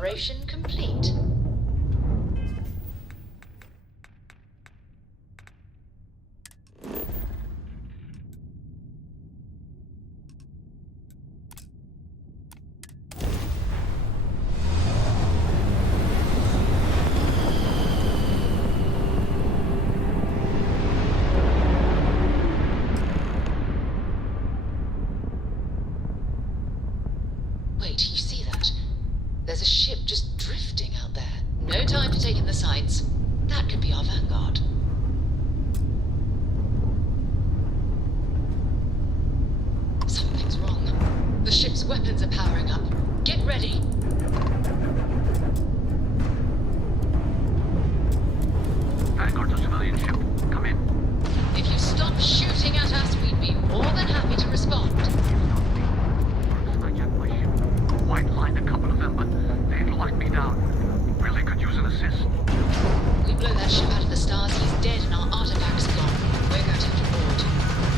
Preparation complete. Wait, you see that? There's a ship just drifting out there. No time to take in the sights. That could be our vanguard. Something's wrong. The ship's weapons are powering up. Get ready. Vanguard's a civilian ship. Come in. If you stop shooting at us, we'd be more than happy to respond. White lined a couple of them, but they've locked me down. Really could use an assist. We blow that ship out of the stars, he's dead and our artifacts are gone. We're going to have to board.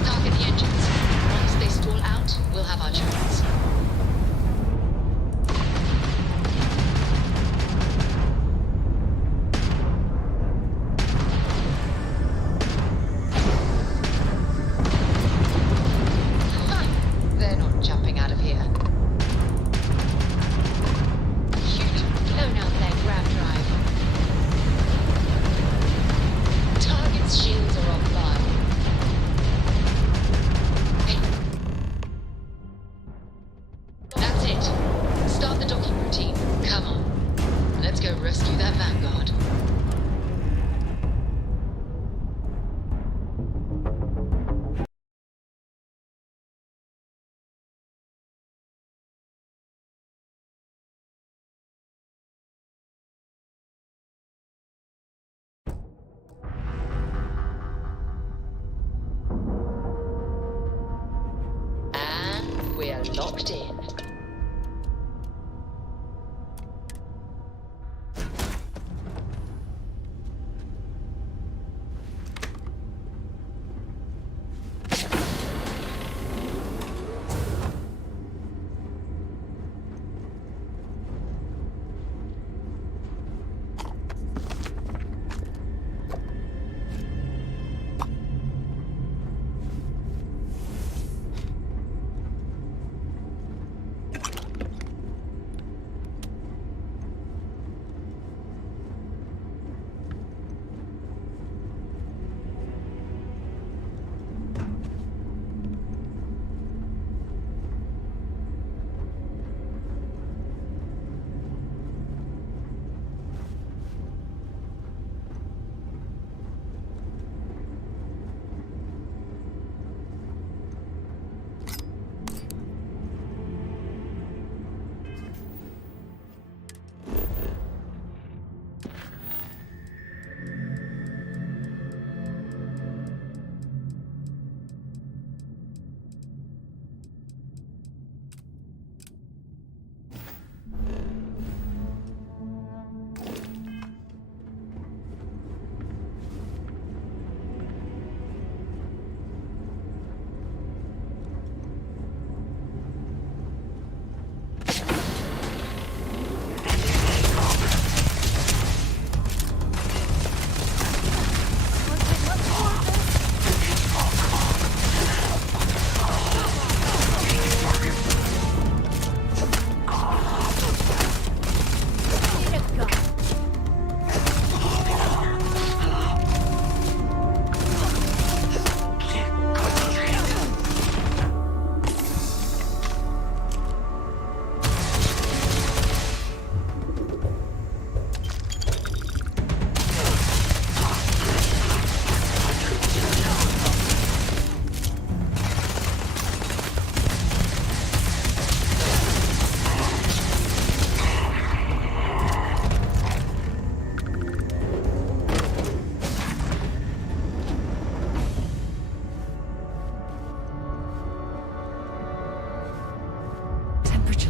Target the engines. Once they stall out, we'll have our chance. They're not jumping out of here. Blown out their grab drive. Target's shields are offline. That's it. Start the docking routine. Come on. Let's go rescue that vanguard. And we're locked in.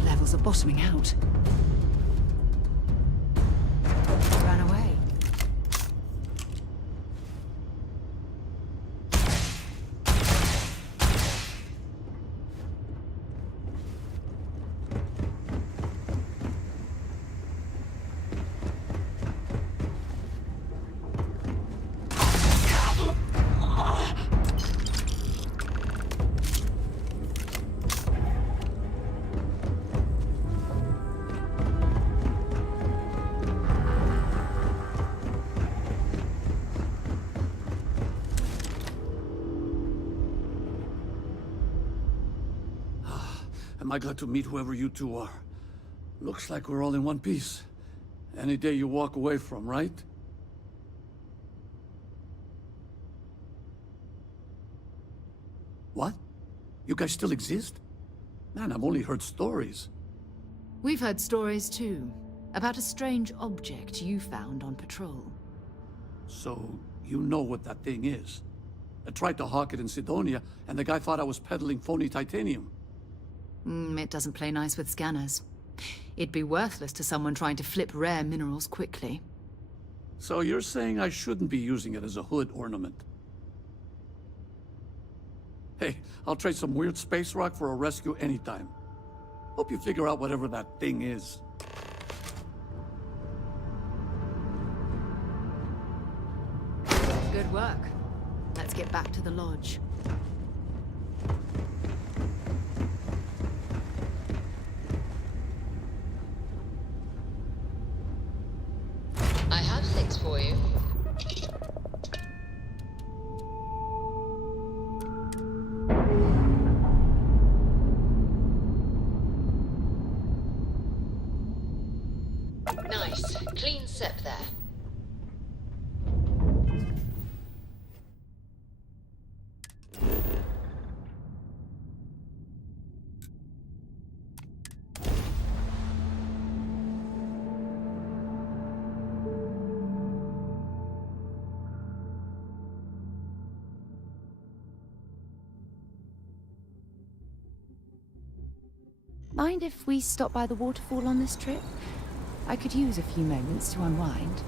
Levels are bottoming out. Ran away. I glad to meet whoever you two are. Looks like we're all in one piece. Any day you walk away from, right? What? You guys still exist? Man, I've only heard stories. We've heard stories too, about a strange object you found on patrol. So, you know what that thing is. I tried to hawk it in Sidonia, and the guy thought I was peddling phony titanium. It doesn't play nice with scanners. It'd be worthless to someone trying to flip rare minerals quickly. So you're saying I shouldn't be using it as a hood ornament? Hey, I'll trade some weird space rock for a rescue anytime. Hope you figure out whatever that thing is. Good work. Let's get back to the lodge. I have things for you. Nice. Clean sep there. Mind if we stop by the waterfall on this trip? I could use a few moments to unwind.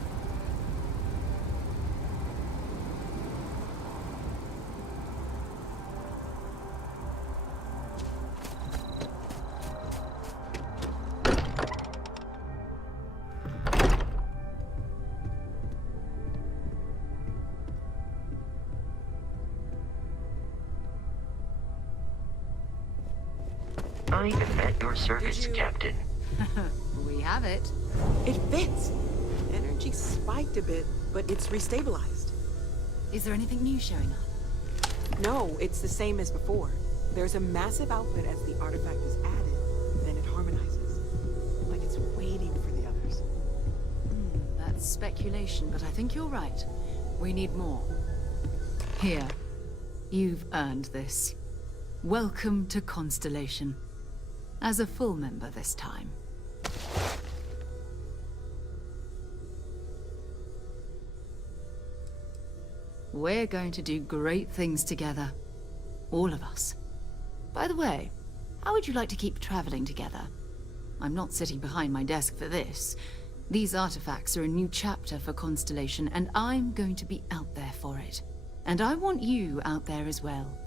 I am at your service, Captain. We have it. It fits. Energy spiked a bit, but it's restabilized. Is there anything new showing up? No, it's the same as before. There's a massive output as the artifact is added, then it harmonizes. Like it's waiting for the others. That's speculation, but I think you're right. We need more. Here. You've earned this. Welcome to Constellation. As a full member this time. We're going to do great things together. All of us. By the way, how would you like to keep traveling together? I'm not sitting behind my desk for this. These artifacts are a new chapter for Constellation, and I'm going to be out there for it. And I want you out there as well.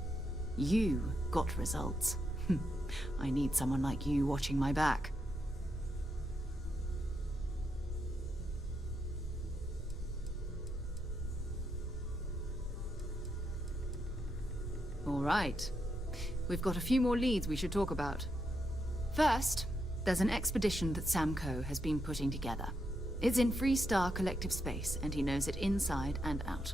You got results. I need someone like you watching my back. All right. We've got a few more leads we should talk about. First, there's an expedition that Samco has been putting together. It's in Freestar Collective Space, and he knows it inside and out.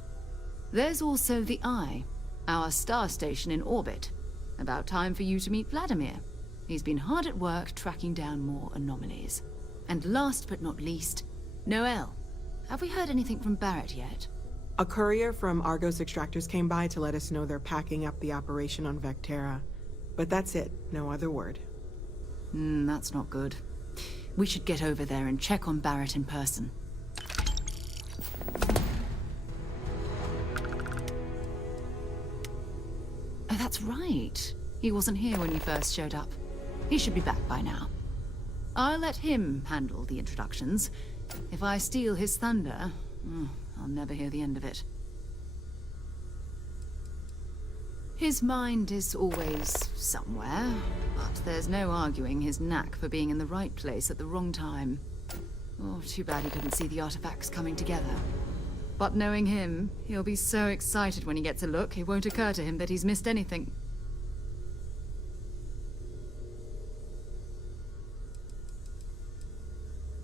There's also the Eye, our star station in orbit. About time for you to meet Vladimir. He's been hard at work tracking down more anomalies. And last but not least, Noel. Have we heard anything from Barrett yet? A courier from Argos Extractors came by to let us know they're packing up the operation on Vectera. But that's it, no other word. That's not good. We should get over there and check on Barrett in person. Oh, that's right. He wasn't here when you first showed up. He should be back by now. I'll let him handle the introductions. If I steal his thunder, I'll never hear the end of it. His mind is always somewhere, but there's no arguing his knack for being in the right place at the wrong time. Oh, too bad he couldn't see the artifacts coming together. But knowing him, he'll be so excited when he gets a look, it won't occur to him that he's missed anything.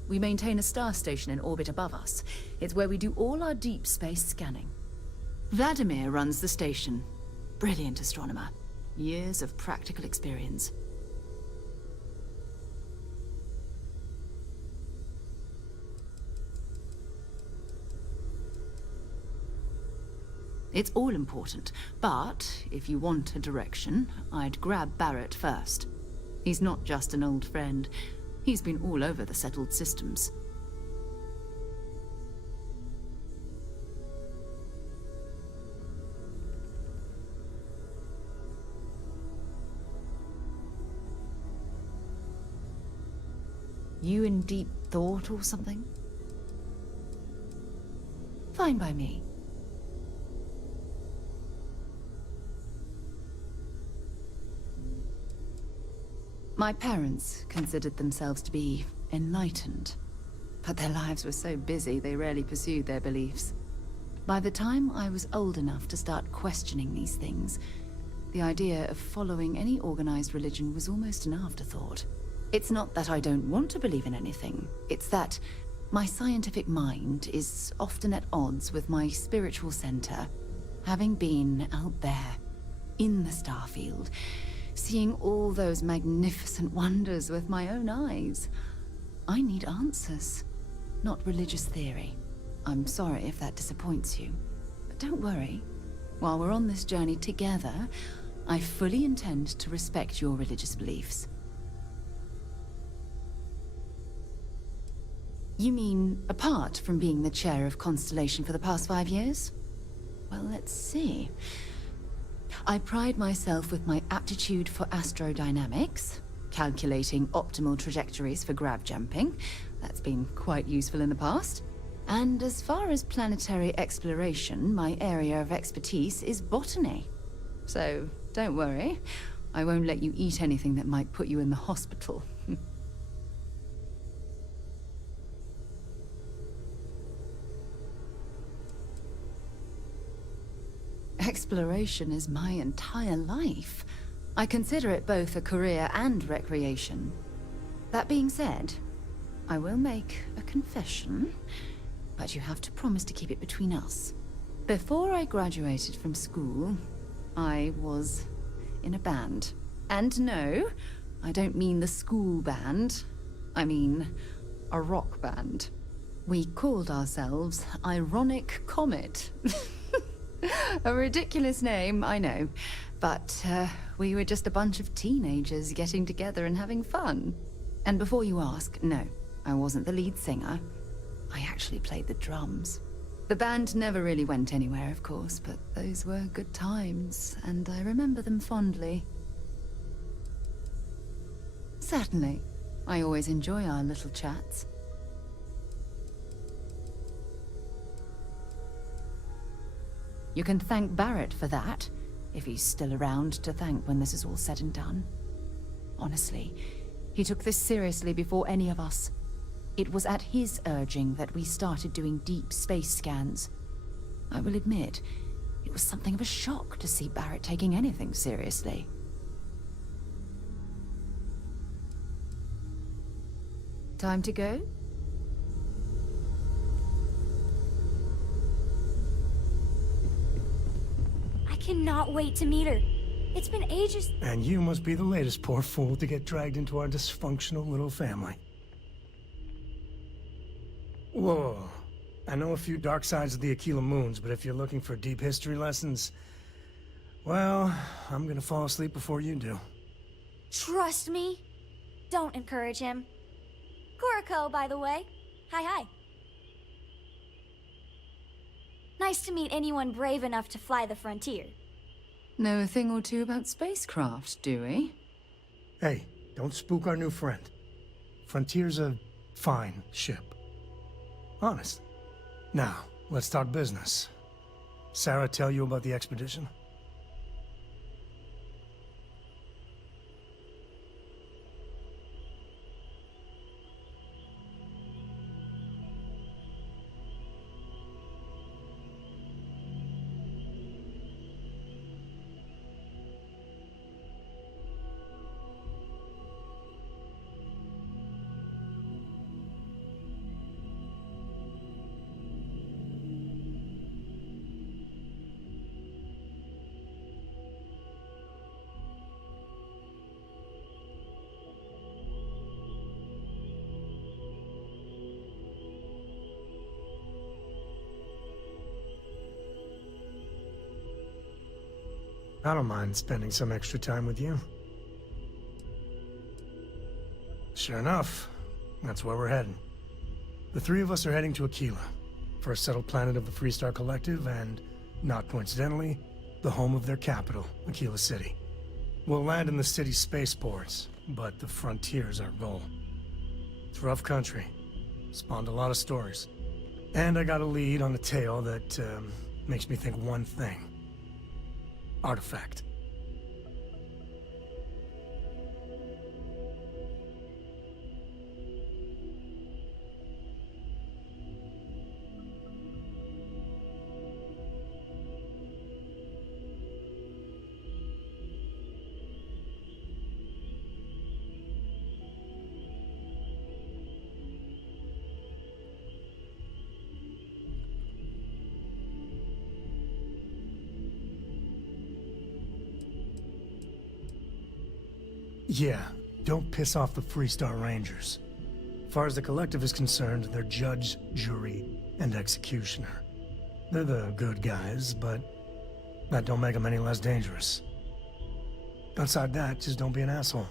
We maintain a star station in orbit above us. It's where we do all our deep space scanning. Vladimir runs the station. Brilliant astronomer. Years of practical experience. It's all important, but if you want a direction, I'd grab Barrett first. He's not just an old friend. He's been all over the settled systems. You in deep thought or something? Fine by me. My parents considered themselves to be enlightened, but their lives were so busy they rarely pursued their beliefs. By the time I was old enough to start questioning these things, the idea of following any organized religion was almost an afterthought. It's not that I don't want to believe in anything, it's that my scientific mind is often at odds with my spiritual center. Having been out there, in the starfield, seeing all those magnificent wonders with my own eyes, I need answers, not religious theory. I'm sorry if that disappoints you, but don't worry. While we're on this journey together, I fully intend to respect your religious beliefs. You mean, apart from being the chair of Constellation for the past 5 years? Well, let's see. I pride myself with my aptitude for astrodynamics, calculating optimal trajectories for grav jumping. That's been quite useful in the past. And as far as planetary exploration, my area of expertise is botany. So, don't worry. I won't let you eat anything that might put you in the hospital. Exploration is my entire life. I consider it both a career and recreation. That being said, I will make a confession, but you have to promise to keep it between us. Before I graduated from school, I was in a band. And no, I don't mean the school band. I mean a rock band. We called ourselves Ironic Comet. A ridiculous name, I know. But we were just a bunch of teenagers getting together and having fun. And before you ask, no, I wasn't the lead singer. I actually played the drums. The band never really went anywhere, of course, but those were good times, and I remember them fondly. Certainly. I always enjoy our little chats. You can thank Barrett for that, if he's still around to thank when this is all said and done. Honestly, he took this seriously before any of us. It was at his urging that we started doing deep space scans. I will admit, it was something of a shock to see Barrett taking anything seriously. Time to go? I cannot wait to meet her. It's been ages. And you must be the latest poor fool to get dragged into our dysfunctional little family. Whoa. I know a few dark sides of the Aquila Moons, but if you're looking for deep history lessons, well, I'm gonna fall asleep before you do. Trust me. Don't encourage him. Kuriko, by the way. Hi. Nice to meet anyone brave enough to fly the frontier. Know a thing or two about spacecraft, do we? Hey, don't spook our new friend. Frontier's a fine ship. Honest. Now, let's talk business. Sarah tell you about the expedition? I don't mind spending some extra time with you. Sure enough, that's where we're heading. The three of us are heading to Aquila, first settled planet of the Freestar Collective, and, not coincidentally, the home of their capital, Aquila City. We'll land in the city's spaceports, but the frontier's our goal. It's rough country. Spawned a lot of stories. And I got a lead on a tale that, makes me think one thing. Artifact. Yeah, don't piss off the Freestar Rangers. As far as the Collective is concerned, they're judge, jury, and executioner. They're the good guys, but that don't make them any less dangerous. Outside that, just don't be an asshole.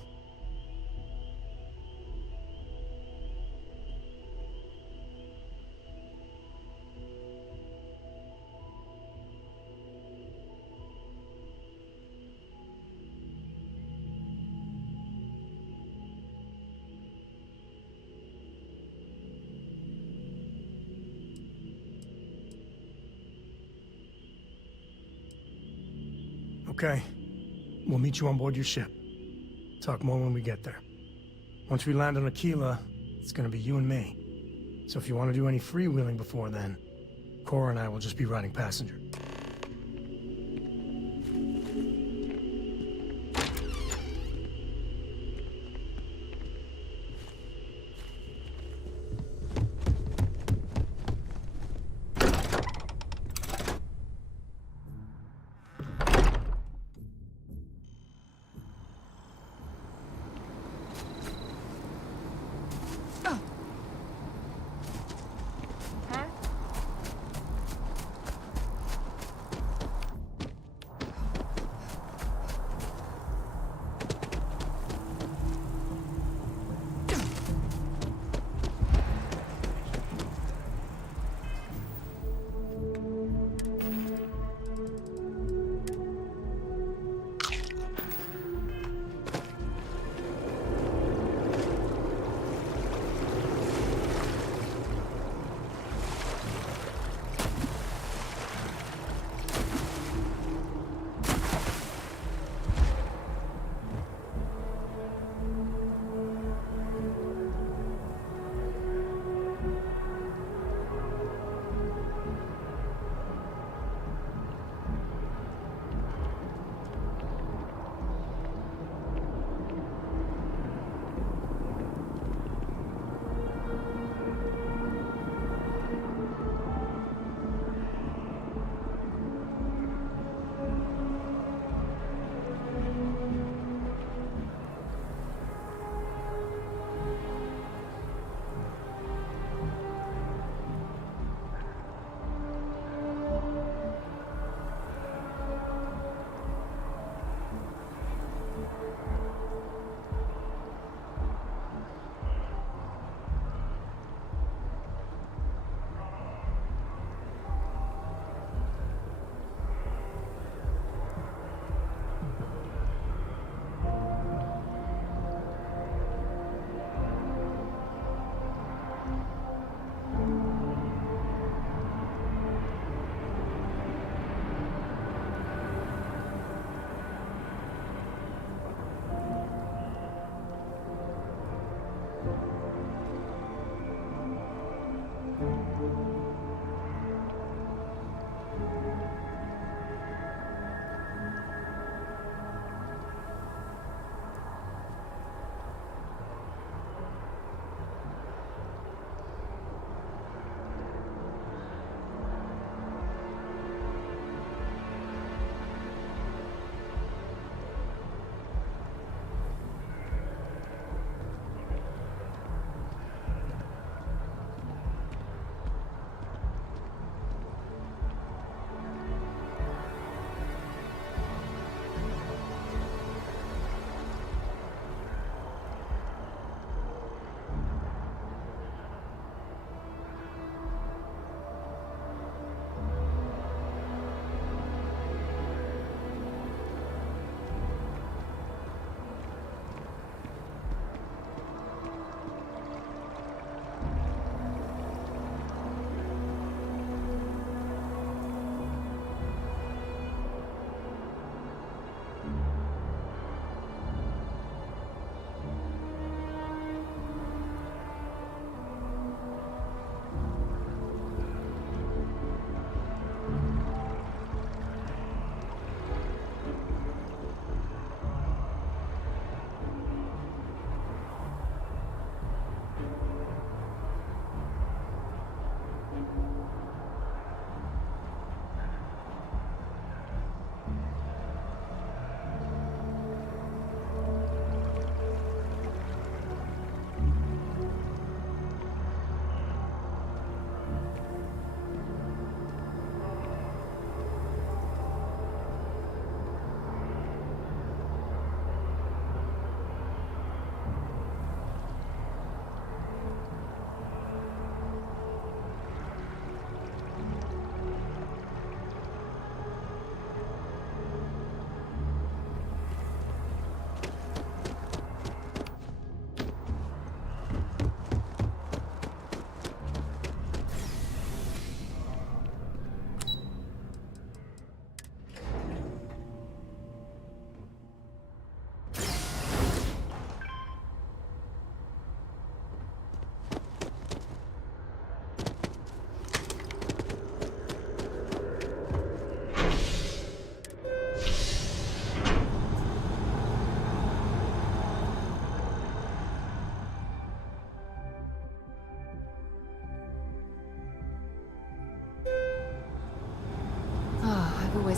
Okay. We'll meet you on board your ship. Talk more when we get there. Once we land on Aquila, it's gonna be you and me. So if you want to do any freewheeling before then, Cora and I will just be riding passenger.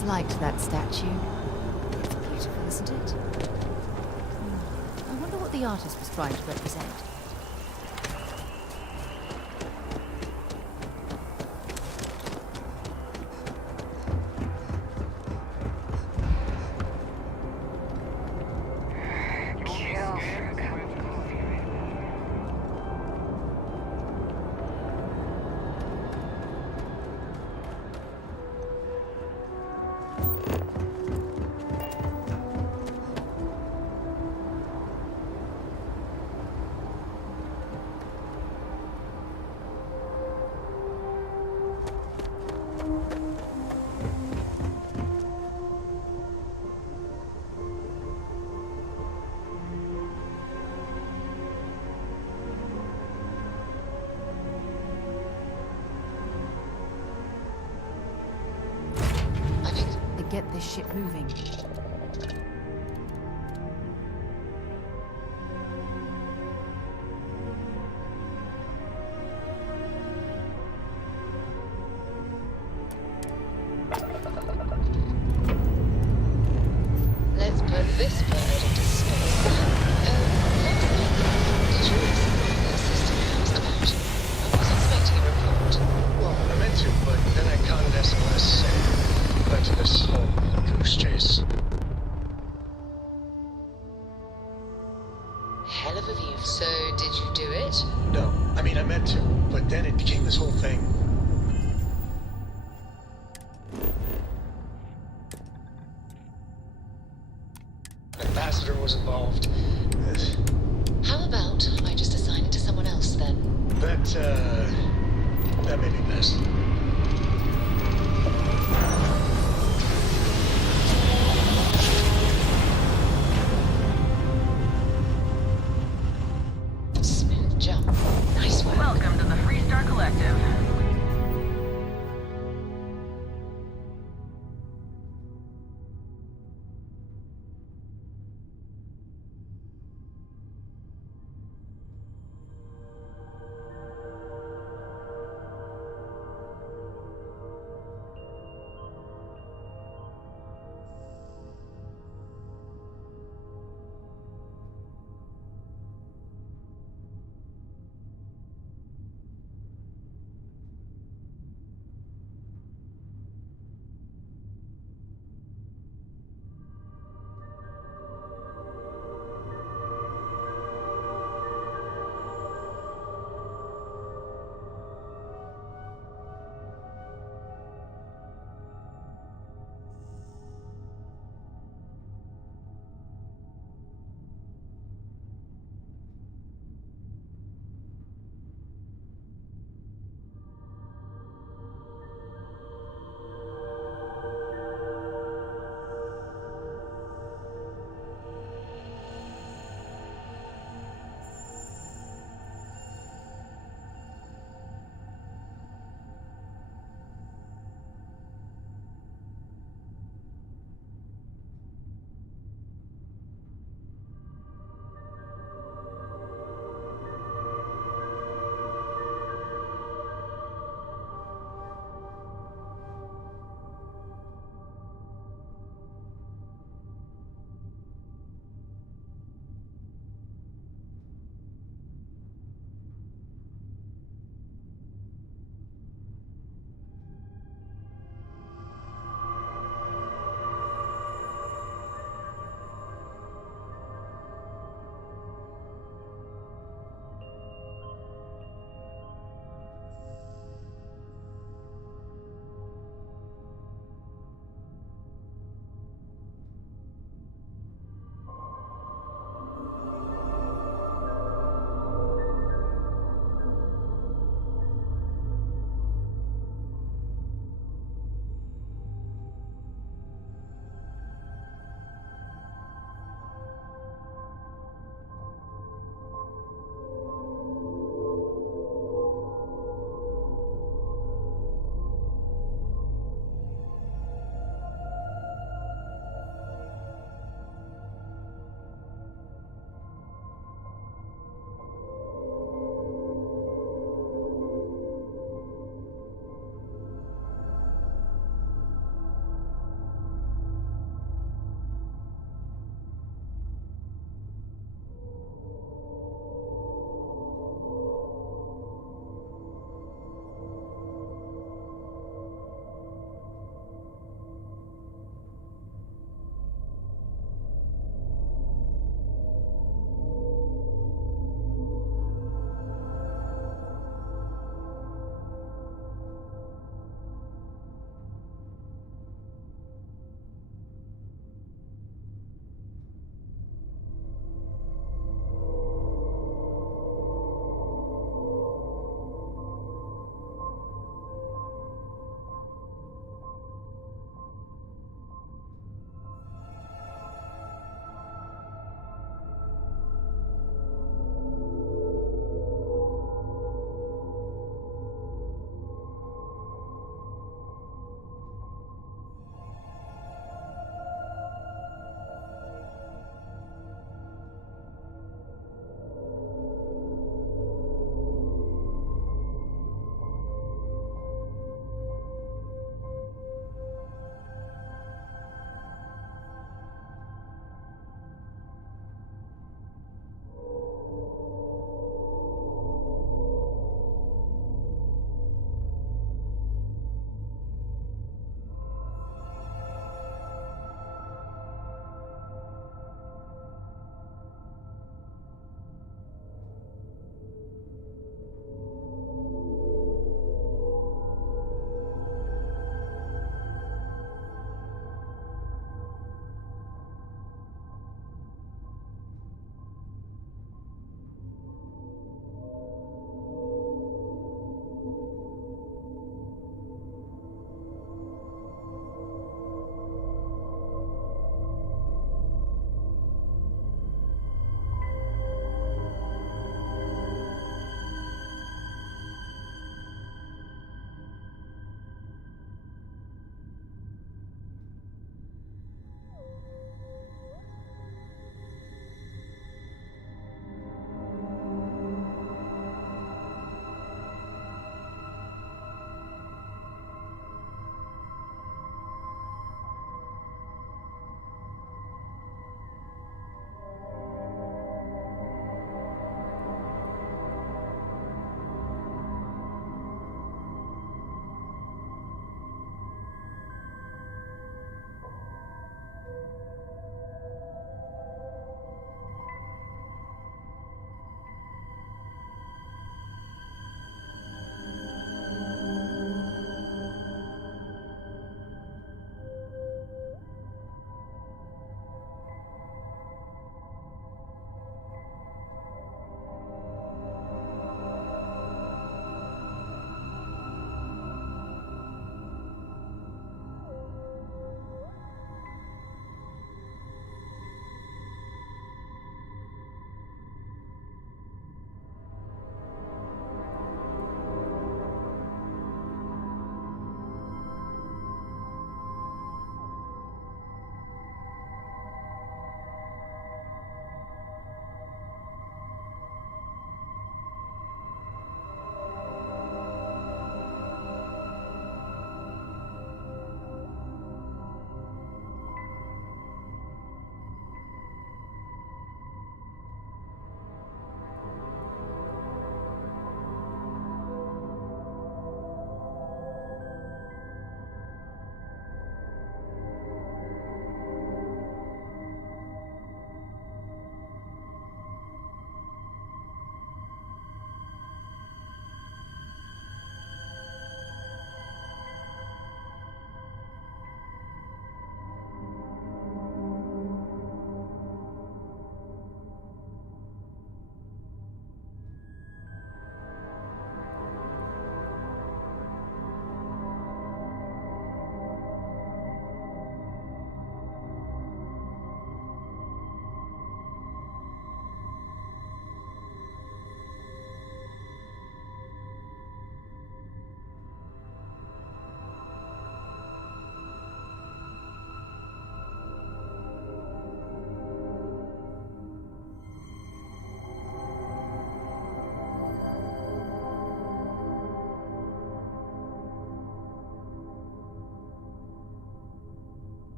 always liked that statue. It's beautiful, isn't it? I wonder what the artist was trying to represent. Get this ship moving. Let's put this bird into space. Did you explore the system house about? I was expecting a report. Well, I meant to, but then I caught an SOS saying back to this whole goose chase. Hell of a view. So, did you do it? No, I mean I meant to, but then it became this whole thing. An ambassador was involved. How about I just assign it to someone else then? That may be best. Smooth jump. Nice work. Welcome to the Freestar Collective.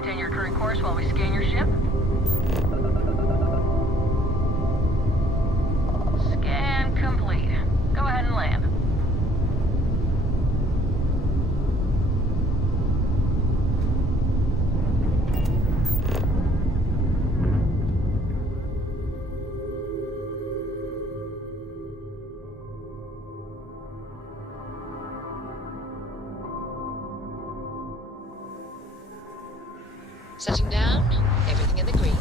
maintain your current course while we scan your ship? Scan complete. Go ahead and land. Setting down, everything in the green.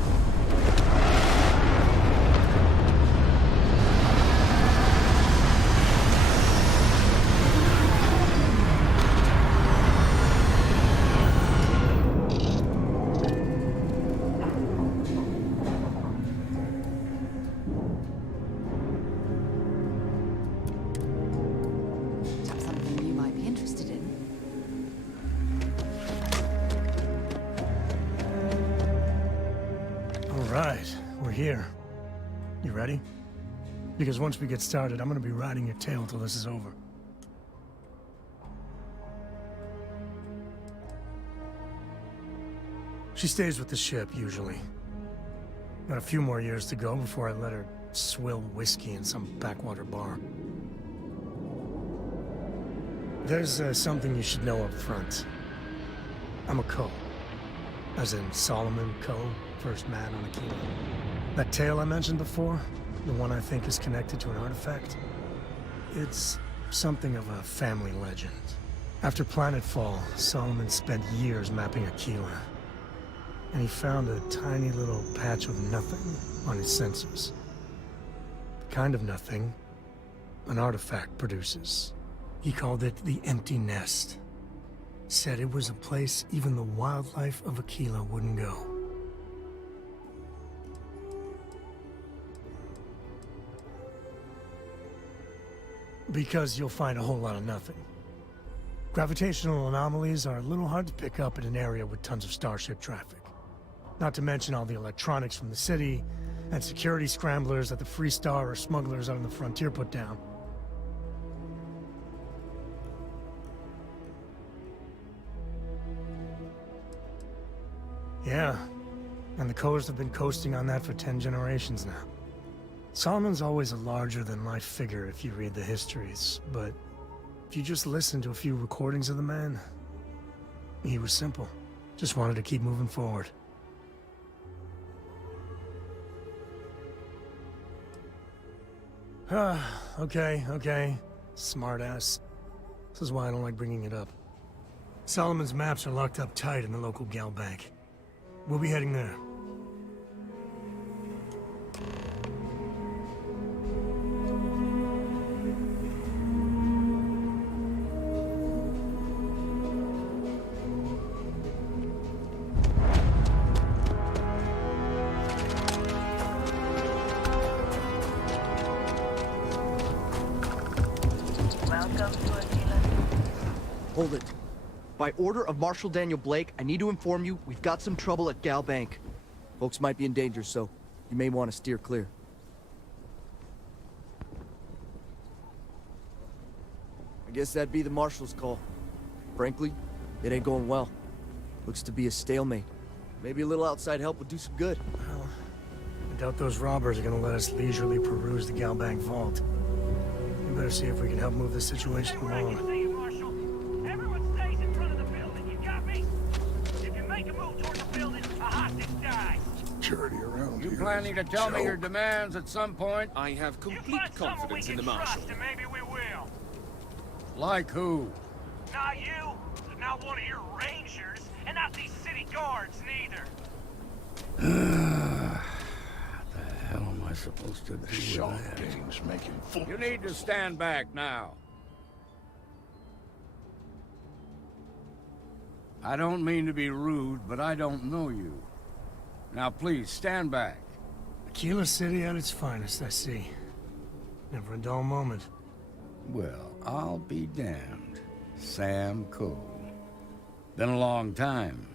Is that something you might be interested in? Right, we're here. You ready? Because once we get started, I'm gonna be riding your tail till this is over. She stays with the ship, usually. Got a few more years to go before I let her swill whiskey in some backwater bar. There's something you should know up front. I'm a Co. As in Solomon Co., first man on Aquila. That tale I mentioned before, the one I think is connected to an artifact, it's something of a family legend. After planetfall, Solomon spent years mapping Aquila, and he found a tiny little patch of nothing on his sensors. The kind of nothing an artifact produces. He called it the Empty Nest. Said it was a place even the wildlife of Aquila wouldn't go. Because you'll find a whole lot of nothing. Gravitational anomalies are a little hard to pick up in an area with tons of starship traffic. Not to mention all the electronics from the city, and security scramblers that the Free Star or smugglers out on the frontier put down. Yeah, and the Coast have been coasting on that for 10 generations now. Solomon's always a larger-than-life figure if you read the histories, but if you just listen to a few recordings of the man, he was simple. Just wanted to keep moving forward. Okay. Smartass. This is why I don't like bringing it up. Solomon's maps are locked up tight in the local gal bank. We'll be heading there. Welcome to Aquila. Hold it. By order of Marshal Daniel Blake, I need to inform you we've got some trouble at Gal Bank. Folks might be in danger, so you may want to steer clear. I guess that'd be the Marshal's call. Frankly, it ain't going well. Looks to be a stalemate. Maybe a little outside help would do some good. Well, I doubt those robbers are gonna let us leisurely peruse the Gal Bank vault. We better see if we can help move the situation along. Everyone stays in front of the building, you got me? If you make a move toward the building, a hostage dies. Security around You here. planning to tell me your demands at some point? I have You complete find someone we confidence in can the Marshal. trust, and maybe we will. Like who? Not you, not one of your rangers, and not these city guards neither. What the hell am I supposed to do with Shot that? things making fools. You need to stand back now. I don't mean to be rude, but I don't know you. Now please, stand back. Aquila City at its finest, I see. Never a dull moment. Well, I'll be damned. Sam Cole. Been a long time.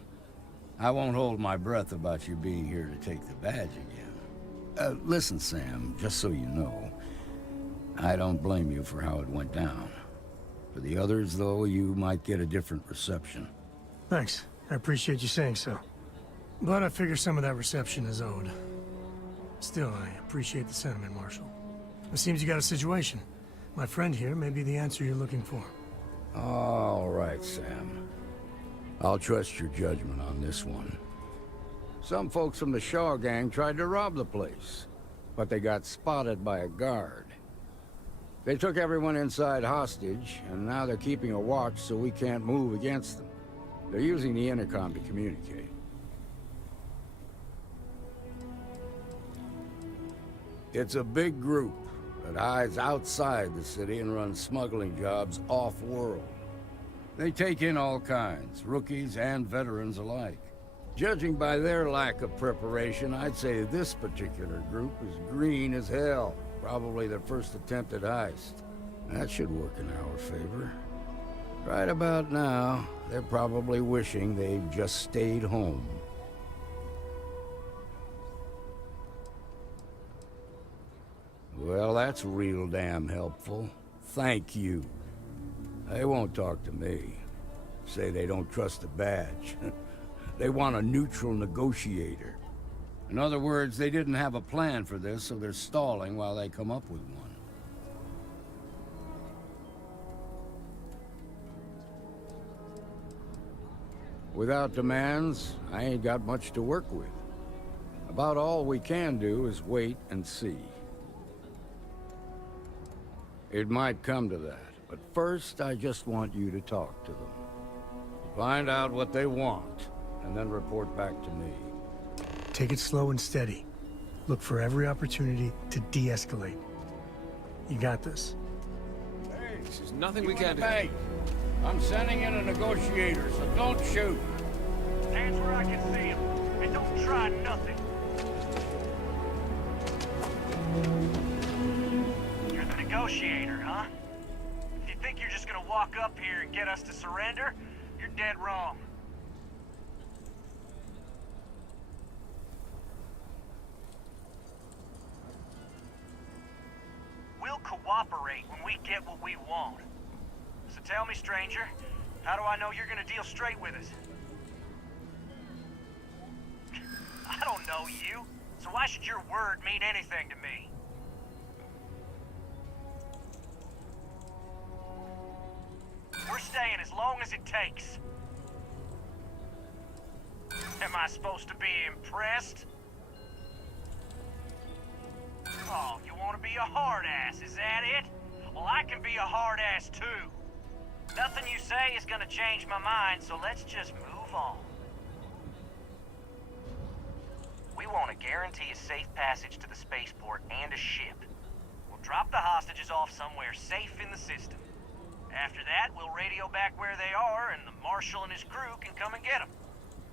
I won't hold my breath about you being here to take the badge again. Listen, Sam, just so you know, I don't blame you for how it went down. For the others, though, you might get a different reception. Thanks. I appreciate you saying so. But I figure some of that reception is owed. Still, I appreciate the sentiment, Marshal. It seems you got a situation. My friend here may be the answer you're looking for. All right, Sam. I'll trust your judgment on this one. Some folks from the Shaw gang tried to rob the place, but they got spotted by a guard. They took everyone inside hostage, and now they're keeping a watch so we can't move against them. They're using the intercom to communicate. It's a big group that hides outside the city and runs smuggling jobs off-world. They take in all kinds, rookies and veterans alike. Judging by their lack of preparation, I'd say this particular group is green as hell. Probably their first attempt at heist. That should work in our favor. Right about now, they're probably wishing they'd just stayed home. Well, that's real damn helpful. Thank you. They won't talk to me. Say they don't trust the badge. They want a neutral negotiator. In other words, they didn't have a plan for this, so they're stalling while they come up with one. Without demands, I ain't got much to work with. About all we can do is wait and see. It might come to that, but first I just want you to talk to them. Find out what they want, and then report back to me. Take it slow and steady. Look for every opportunity to de-escalate. You got this. Hey, there's nothing we can do. I'm sending in a negotiator, so don't shoot. Stand where I can see him, and don't try nothing. You're the negotiator, huh? If you think you're just gonna walk up here and get us to surrender, you're dead wrong. We'll cooperate when we get what we want. So tell me, stranger, how do I know you're gonna deal straight with us? I don't know you, so why should your word mean anything to me? We're staying as long as it takes. Am I supposed to be impressed? Oh, you want to be a hard-ass, is that it? Well, I can be a hard-ass, too. Nothing you say is gonna change my mind, so let's just move on. We want to guarantee a safe passage to the spaceport and a ship. We'll drop the hostages off somewhere safe in the system. After that, we'll radio back where they are, and the Marshal and his crew can come and get them.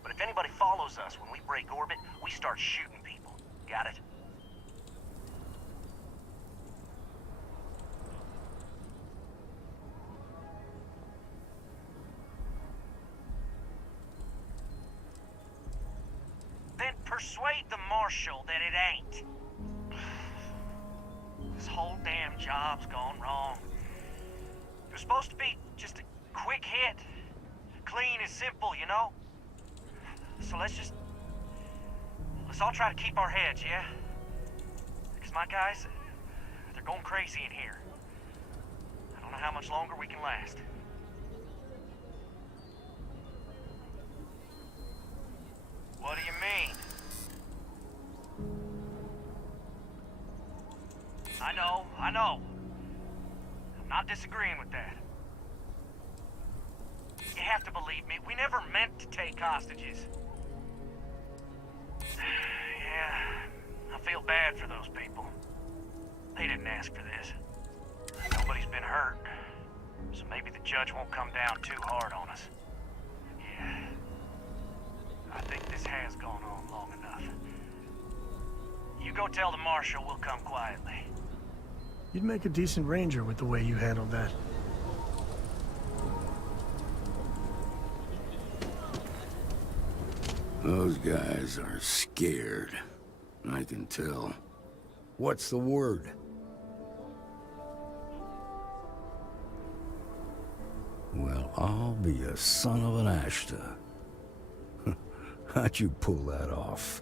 But if anybody follows us when we break orbit, we start shooting people. Got it? Then persuade the Marshal that it ain't. This whole damn job's gone wrong. It was supposed to be just a quick hit. Clean and simple, you know? So let's all try to keep our heads, yeah? Because my guys, they're going crazy in here. I don't know how much longer we can last. What do you mean? I know. I'm not disagreeing with that. You have to believe me, we never meant to take hostages. Yeah, I feel bad for those people. They didn't ask for this. Nobody's been hurt, so maybe the judge won't come down too hard on us. Yeah, I think this has gone on long enough. You go tell the Marshal we'll come quietly. You'd make a decent ranger with the way you handled that. Those guys are scared. I can tell. What's the word? Well, I'll be a son of an Ashta. How'd you pull that off?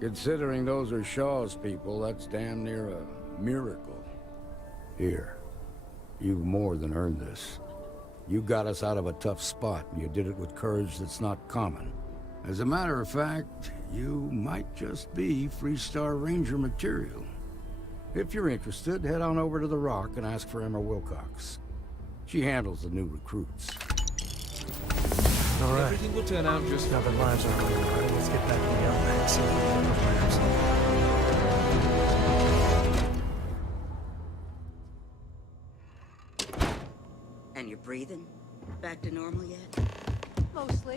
Considering those are Shaw's people, that's damn near a miracle. Here, you've more than earned this. You got us out of a tough spot, and you did it with courage that's not common. As a matter of fact, you might just be Freestar Ranger material. If you're interested, head on over to the Rock and ask for Emma Wilcox. She handles the new recruits. All right. Everything will turn out just Now that lives are going right, let's get back to the outback, see if we can get the plans. And you're breathing? Back to normal yet? Mostly.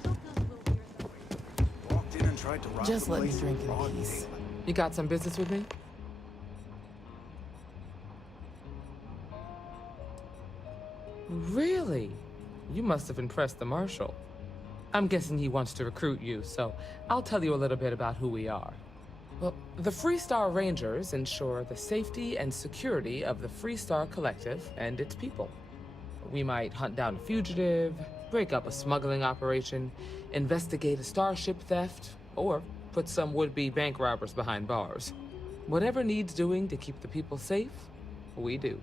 Still feels a little weird though. Walked in and tried to rob Just the let me place drink in broad peace. daylight. You got some business with me? Really? You must have impressed the Marshal. I'm guessing he wants to recruit you, so I'll tell you a little bit about who we are. Well, the Freestar Rangers ensure the safety and security of the Freestar Collective and its people. We might hunt down a fugitive, break up a smuggling operation, investigate a starship theft, or put some would-be bank robbers behind bars. Whatever needs doing to keep the people safe, we do.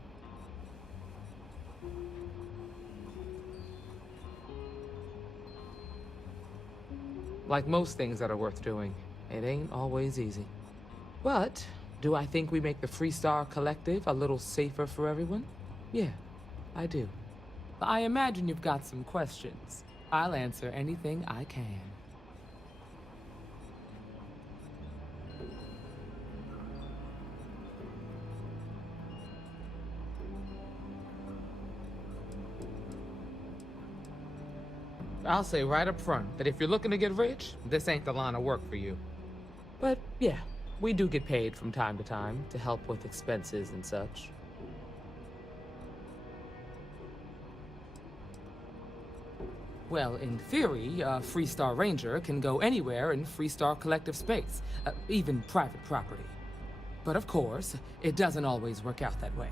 Like most things that are worth doing, it ain't always easy. But do I think we make the Freestar Collective a little safer for everyone? Yeah, I do. I imagine you've got some questions. I'll answer anything I can. I'll say right up front that if you're looking to get rich, this ain't the line of work for you. But yeah, we do get paid from time to time to help with expenses and such. Well, in theory, a Freestar Ranger can go anywhere in Freestar Collective space, even private property. But of course, it doesn't always work out that way.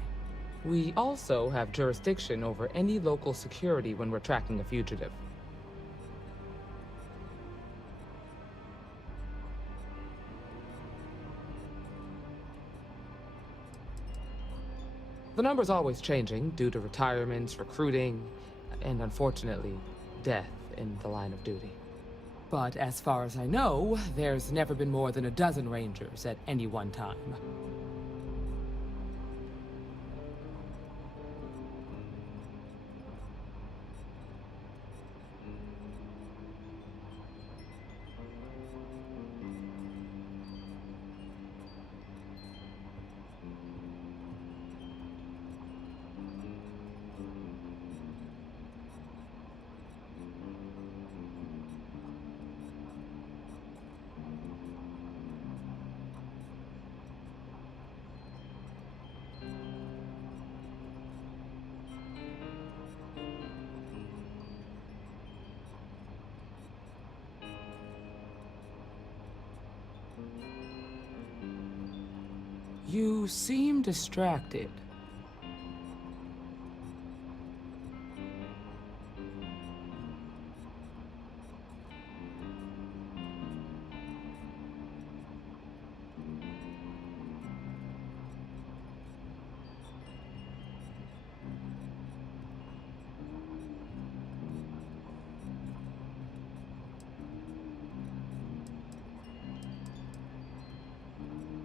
We also have jurisdiction over any local security when we're tracking a fugitive. The number's always changing due to retirements, recruiting, and unfortunately, death in the line of duty. But as far as I know, there's never been more than a dozen Rangers at any one time. You seem distracted.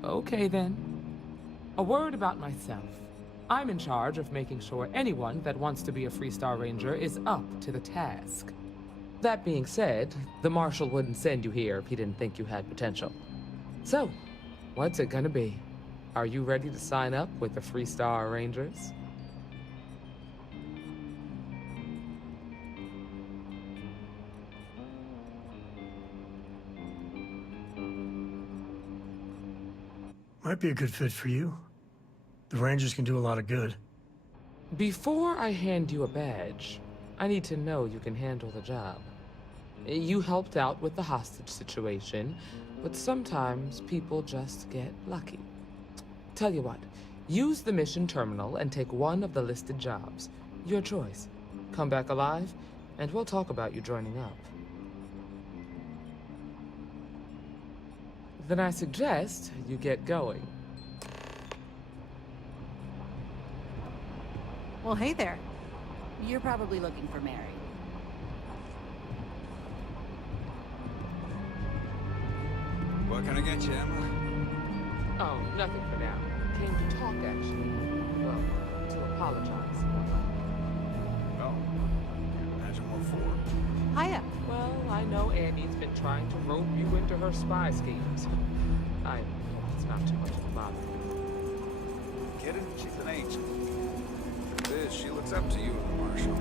Okay then. A word about myself. I'm in charge of making sure anyone that wants to be a Freestar Ranger is up to the task. That being said, the Marshal wouldn't send you here if he didn't think you had potential. So, what's it gonna be? Are you ready to sign up with the Freestar Rangers? Might be a good fit for you. The Rangers can do a lot of good. Before I hand you a badge, I need to know you can handle the job. You helped out with the hostage situation, but sometimes people just get lucky. Tell you what, use the mission terminal and take one of the listed jobs. Your choice. come back alive, and we'll talk about you joining up. Then I suggest you get going. Well, hey there. You're probably looking for Mary. What can I get you, Emma? Oh, nothing for now. Came to talk, actually. Well, to apologize. Well, imagine what for. Hiya. Well, I know Annie's been trying to rope you into her spy schemes. I hope it's not too much of a bother. Kidding? She's an angel. Truth is, she looks up to you, Marshal.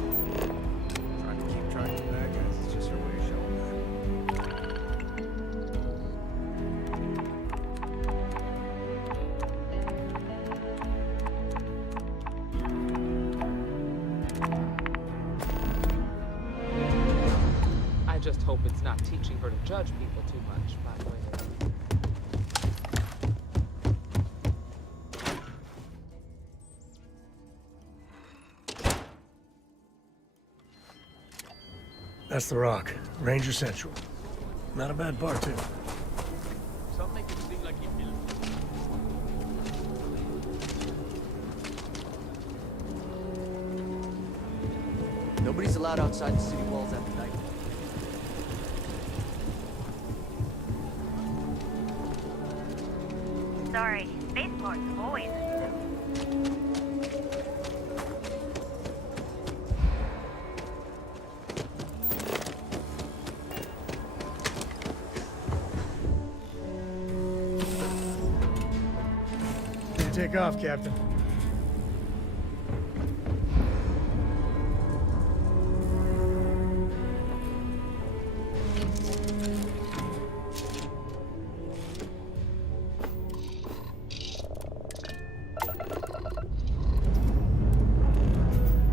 Trying to keep track of the bad guys is just her way of showing that. I just hope it's not teaching her to judge people too much, by the way. That's the Rock. Ranger Central. Not a bad bar, too. Some make it seem like you feel. Nobody's allowed outside the city walls after night. Sorry, spaceport's always You take off, Captain.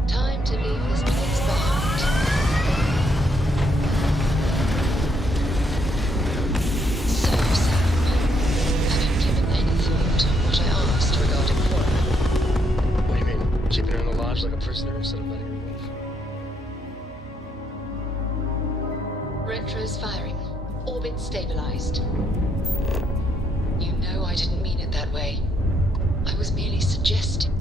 Time to leave this place behind. So, Sam, have you given any thought to what I asked regarding Cora? What do you mean? Keeping her in the lodge like a prisoner instead of letting her leave? Retro's firing. Orbit stabilized. You know I didn't mean it that way. I was merely suggesting.